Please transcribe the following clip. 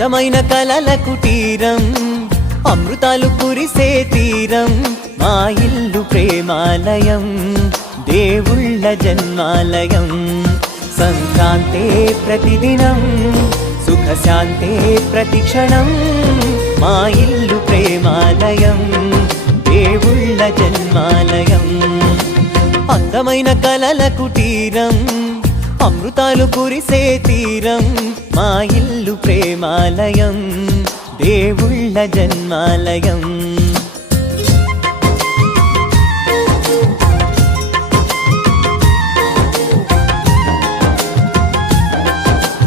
అందమైన కలల కుటీరం, అమృతాలు కురిసే తీరం, మా ఇల్లు ప్రేమాలయం, దేవుళ్ళ జన్మాలయం. సంక్రాంతే ప్రతిదినం, సుఖశాంతే ప్రతిక్షణం, మా ఇల్లు ప్రేమాలయం, దేవుళ్ళ జన్మాలయం. అందమైన కలల కుటీరం, అమృతాలు కురిసే తీరం, మా ఇల్లు ప్రేమాలయం, దేవుళ్ళ జన్మాలయం.